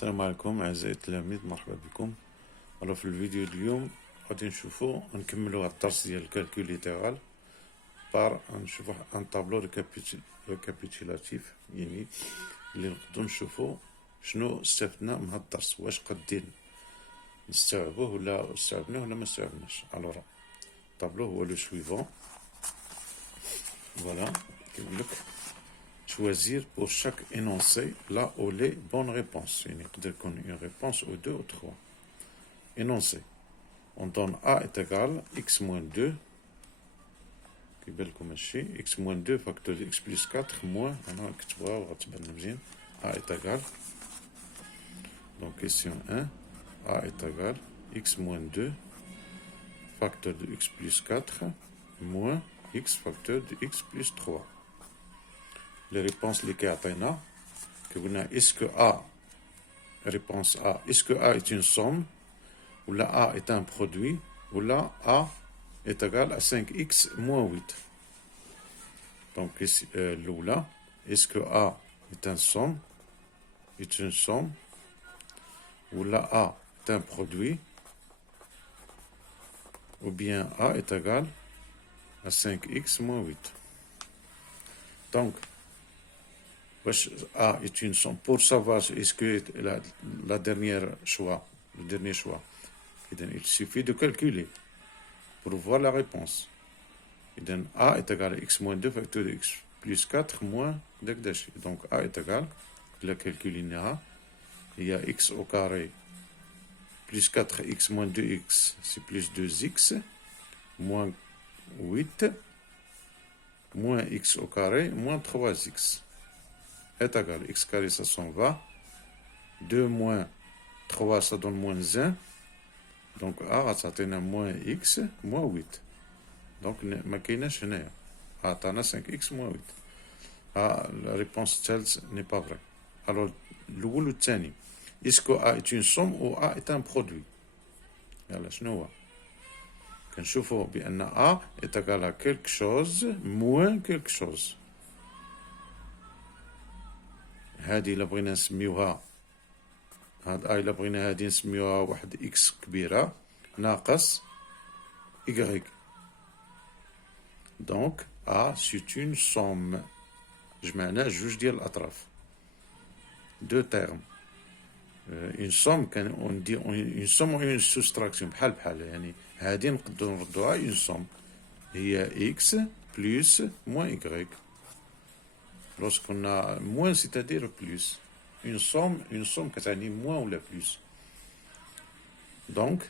السلام عليكم أعزائي التلاميذ، مرحبا بكم. في الفيديو اليوم غادي نشوفو نكملو هاد الدرس ديال الكالكول ليترال بار نشوفو ان طابلو ريكابيتولاتيف، يعني اللي نقدرو نشوفو شنو استفدنا من هاد الدرس، واش قادين نستوعبوه ولا استوعبناه ولا ما استوعبناش. الطابلو هو لو سويفون. فوالا كيقولك choisir pour chaque énoncé là où les bonnes réponses. Il peut donner une réponse ou deux ou trois. Énoncé. On donne A est égal x moins 2. Qui belle comme ici. X moins 2 facteur de x plus 4 moins. A est égal. Donc question 1. A est égal x moins 2 facteur de x plus 4 moins x facteur de x plus 3. Les réponses lesquelles atteignent que vous n'avez est-ce que A, réponse A, est-ce que A est une somme, ou là A est un produit, ou là A est égal à 5x moins 8. Donc là, est-ce que A est une somme, ou là A est un produit, ou bien A est égal à 5x moins 8. Donc, A est une somme. Pour savoir est-ce que le dernier choix, il suffit de calculer pour voir la réponse. A est égal à x moins 2 facteur de x plus 4 moins d'x. Donc A est égal, la calcul il y a x au carré plus 4x moins 2x, c'est plus 2x, moins 8, moins x au carré, moins 3x. Est égal x carré, ça s'en va. 2 moins 3, ça donne moins 1. Donc A, ça donne moins x, moins 8. Donc, ma kaynash hna. A, t'en 5x moins 8. A, la réponse telle n'est pas vraie. Alors, l'oul ou tani. Est-ce que A est une somme ou A est un produit? Yalla, شنو هو؟ كنشوفوا بأن A est égal à quelque chose moins quelque chose. هادي إلا بغينا نسميوها، هاد A إلا بغينا هادي نسميوها واحد إكس كبيرة ناقص إيكغيك. دونك A c'est une somme. جمعنا جوج ديال الأطراف. دو تيرم. une somme on dit une somme ou une soustraction بحال يعني هادي نقدروا نردوها une somme هي x plus moins y. Lorsqu'on a moins, c'est-à-dire plus. Une somme كتعني moins ou la plus. Donc,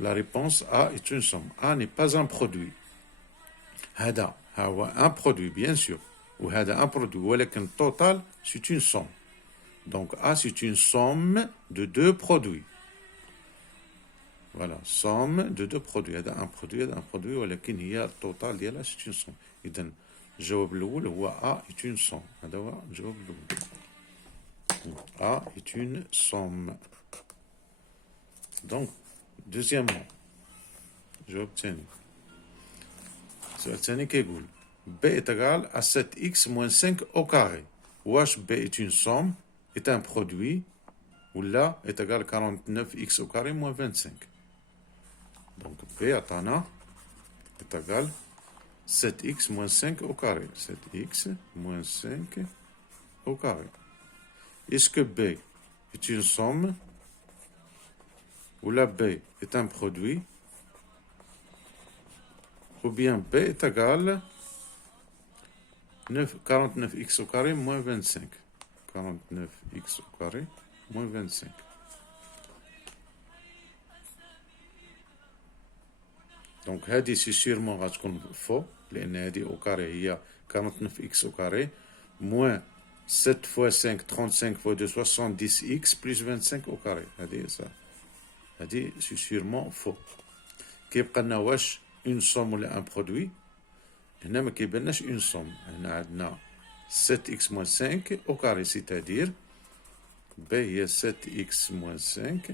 la réponse A est une somme. A n'est pas un produit. هذا هو un produit, bien sûr. وهذا un produit. ولكن total, c'est une somme. Donc, A, c'est une somme de deux produits. Voilà, somme de deux produits. هذا un produit, ولكن هي total ديالها c'est une somme. إذن الجواب الأول هو A est une somme. هذا هو الجواب الأول. A est une somme. Donc, deuxièmement, الجواب الثاني. السؤال الثاني كيقول B est égal à 7x moins 5 au carré. واش B est une somme, est un produit, ou là est égal à 49x au carré moins 25. Donc B عطانا est égal 7x moins 5 au carré. 7x moins 5 au carré. Est-ce que B est une somme, ou là B est un produit, ou bien B est égal 49x au carré moins 25. 49x au carré moins 25. Donc هذه سي سيرمون غتكون فو، لأن هذه أو كاري هي 49x أو كاري موان 7 fois 5 35 fois 2 70x plus 25 أو كاري. هذه سي سيرمون فو. كيبقى لنا واش اون سوم ولا ان برودوي؟ هنا ما كيباناش اون سوم. هنا عندنا 7x moins 5 au carré, c'est-à-dire B هي 7x moins 5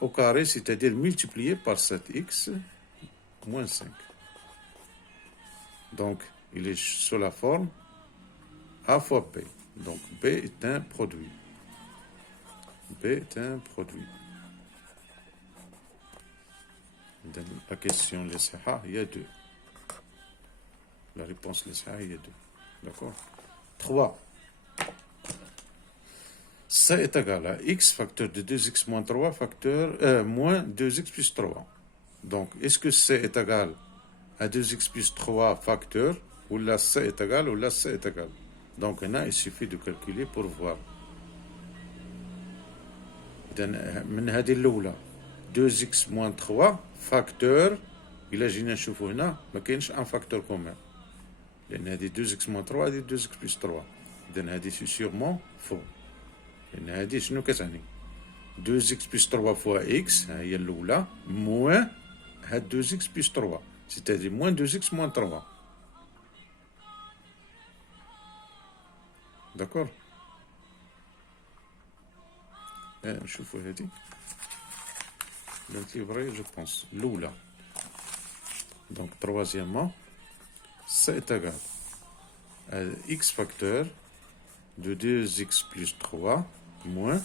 au carré, c'est-à-dire multiplié par 7x moins 5. Donc, il est sous la forme A fois B. Donc, B est un produit. B est un produit. La question, il y a 2. La réponse, il y a 2. D'accord. 3. Ça est égal à x facteur de 2x moins 3 facteur moins 2x plus 3. Donc, est-ce que c est égal à 2x plus 3 facteur, ou là c est égal, ou là c est égal. Donc, là, il suffit de calculer pour voir. من هذه الأولى 2x moins 3 facteur. إلا جينا نشوفو هنا ما كاينش ان فاكتور كومون، لأن هذه 2x moins 3 هذه 2x plus 3. إذا هذه سي سيغمون فو، لأن هذه شنو كتعني 2x plus 3 fois x ها هي الأولى موان هاد 2x plus 3 c'est-à-dire moins 2x moins 3. D'accord. نشوفو هذه لانتي فري جو بونس الأولى. Donc troisièmement, ça est égal à x facteur de 2x plus 3 moins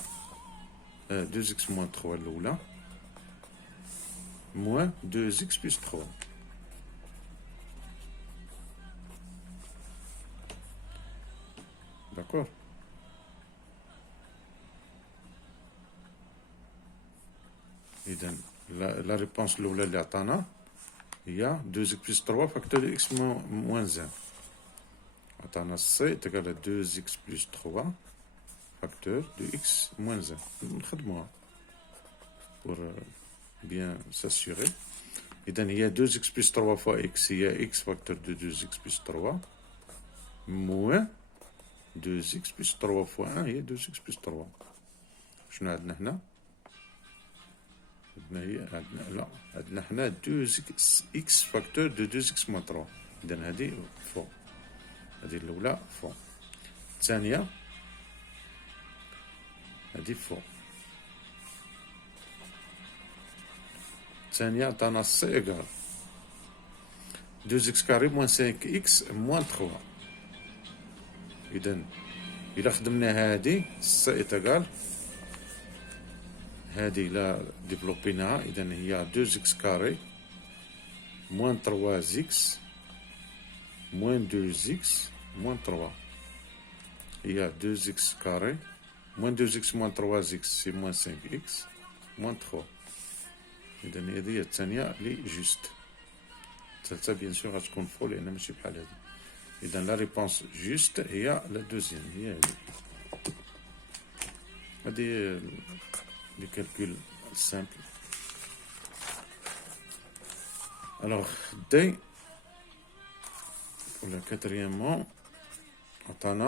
2x moins 3 l'oula moins 2x plus 3. D'accord. Et donc, la réponse l'oula l'atana, il y a 2x plus 3 facteur de x moins 1. Atana c est égal à 2x plus 3 facteur de x moins 1. Nkhedmouha pour bien s'assurer. Et donc, il y a 2x plus 3 fois x, il y a x facteur de 2x plus 3 moins 2x plus 3 fois 1 هي 2x plus 3. شنو عندنا هنا؟ عندنا هنا 2x فاكتور دو 2x moins 3. إذا هذه فو. هذه الأولى فو. الثانية هذه فو. الثانية عطانا سي إيكال 2x كاري moins 5x moins 3. إذا إلا خدمنا هذه سي إيكال هذه إلا ديفلوبيناها إذا هي 2x كاري moins 3x moins 2x moins 3 هي 2x كاري moins 2x moins 3x c'est moins 5x moins 3. إذا هذه هي الثانية لي جوست. الثالثة بيان سور غتكون فو لأن ماشي بحال هذه. إذا لا ريبونس جوست هي لا دوزيام هي هذه. هذه لي كالكول سامبل. Alors D pour le quatrièmement عطانا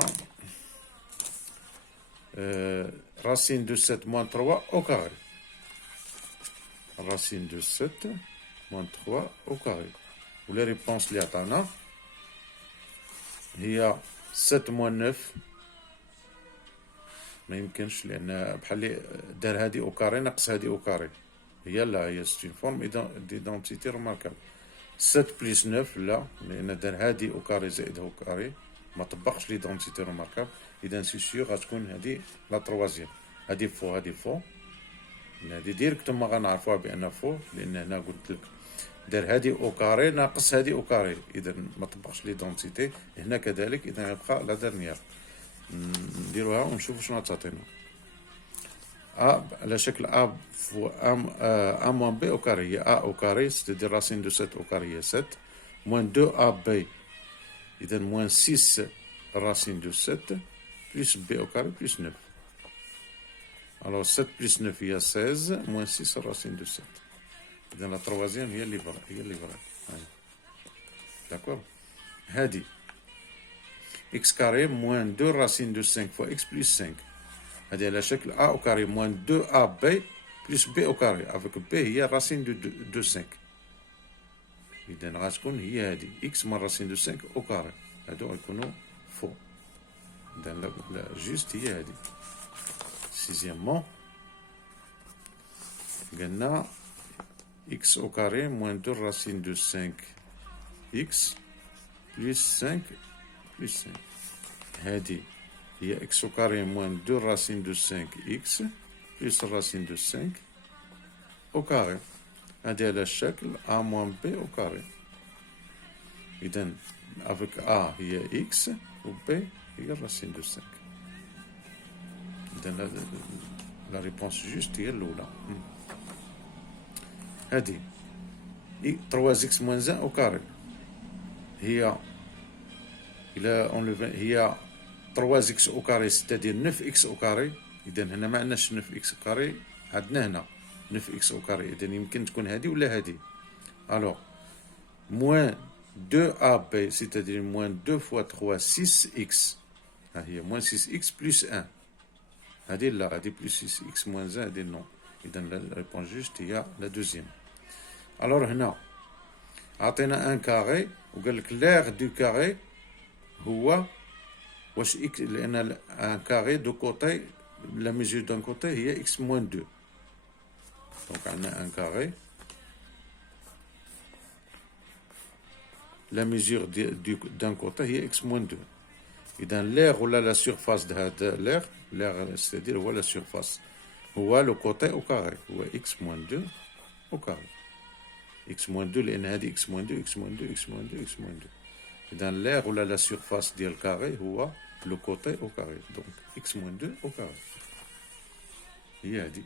racine de 7 moins 3 au carré. Racine de 7 moins 3 au carré. Ou les réponses اللي عطانا هي 7 moins 9 ما يمكنش لأن بحال دار هادي أو كاري ناقص هادي أو كاري. هي لا هي سي اون فورم ديدونتيتي روماركابل. 7 بليس 9 لا لأن دار هادي أو كاري زائد أو كاري ما طبقش ليدونتيتي روماركابل. إذا سي سيغ غتكون هادي لا تروازيام. هادي فو هادي فو. هادي ديريكتومون غنعرفوها بأنها فو لأن هنا قلت لك دار هادي أو كاري ناقص هادي أو كاري. إذا ما طبقش ليدونتيتي. هنا كذلك. إذا يبقى لا ديرنيير. نديروها ونشوفو شنو غتعطينا. A على شكل A fois A moins B au carré. Il y a A au carré, c'est-à-dire racine de 7 au carré, il y a 7. Moins 2AB, il donne moins 6 racine de 7, plus B au carré, plus 9. Alors 7 plus 9, il y a 16, moins 6 racine de 7. Dans la troisième, il y a les vrais. D'accord. Hadi. X carré moins 2 racine de 5 fois X plus 5. هذه على شكل A au carré moins 2AB plus B au carré. Avec B هي racine de 5. إذا غتكون هي هذه X moins racine de 5 au carré. هادو غيكونوا فو. إذا لا جوست هي هذه. Sixièmement قلنا X au carré moins 2 racine de 5X plus 5 plus 5. هذه هي x au carré moins 2 racine de 5x plus racine de 5 au carré. هذه على الشكل a moins b au carré. إذا avec a هي x و b هي racine de 5. إذا la réponse juste هي الأولى. هذه 3x moins 1 au carré هي إلى هي 3x au carré c'est-à-dire 9x au carré. إذا هنا ما عندناش 9x au carré، عندنا هنا 9x au carré. إذا يمكن تكون هذه ولا هذه. Alors moins 2ab c'est-à-dire moins 2 fois 3 6x. ها هي moins 6x plus 1. هذه لا، هذه plus 6x moins 1 هذه non. إذا la réponse juste هي la deuxième. Alors هنا عطينا ان كاري وقال لك l'aire du carré هو واش اكس، لان ان كاري دو كوتي لا ميزور دون كوتي هي اكس موان 2. دونك عندنا ان كاري لا ميزور دون كوتي هي اكس موان 2. اذا l'aire ولا لا سيرفاس د هذا l'aire ستادير هو لا سيرفاس هو لو كوتي او كاري هو اكس موان 2 او كاري. x moins 2 لأن هذه x moins 2 x moins 2 x moins 2 x moins 2. إذا l'aire ولا la surface ديال الكاري هو le côté au carré. donc x moins 2 au carré هي هذه،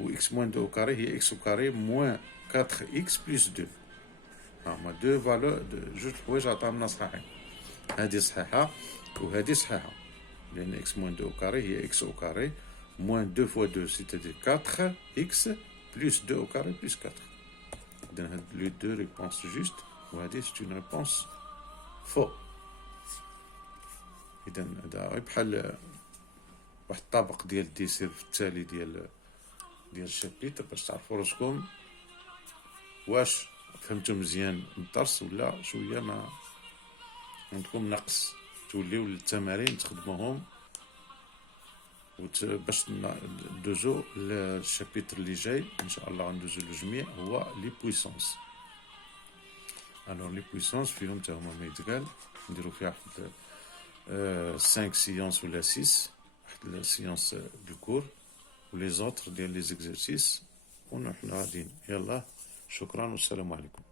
و x moins 2 au carré هي x au carré moins 4x plus 2. هما دو فالور جوج حوايج عطاهم صحيحين، هذه صحيحة وهذه صحيحة، لأن x moins 2 au carré هي x au carré moins 2 fois 2 c'est-à-dire 4x plus 2 au carré plus 4. Donc, les deux réponses justes, ou c'est une réponse faux. إذا هذا بحال واحد الطبق ديال الديسير في التالي ديال الشابيتر باش تعرفوا راسكم واش فهمتوا مزيان الدرس ولا شويه ما عندكم نقص، توليو للتمارين تخدموهم باش ندوزو للشابيتر اللي جاي ان شاء الله. غندوزو الجميع هو لي بويسونس. الوغ لي بويسونس فيهم حتى هما ما يتقال، نديرو فيها واحد 5 سيونس ولا 6، واحد السيونس دو كور ولي زوتر ديال لي زيكزارسيس ونحن غاديين. يلا شكرا والسلام عليكم.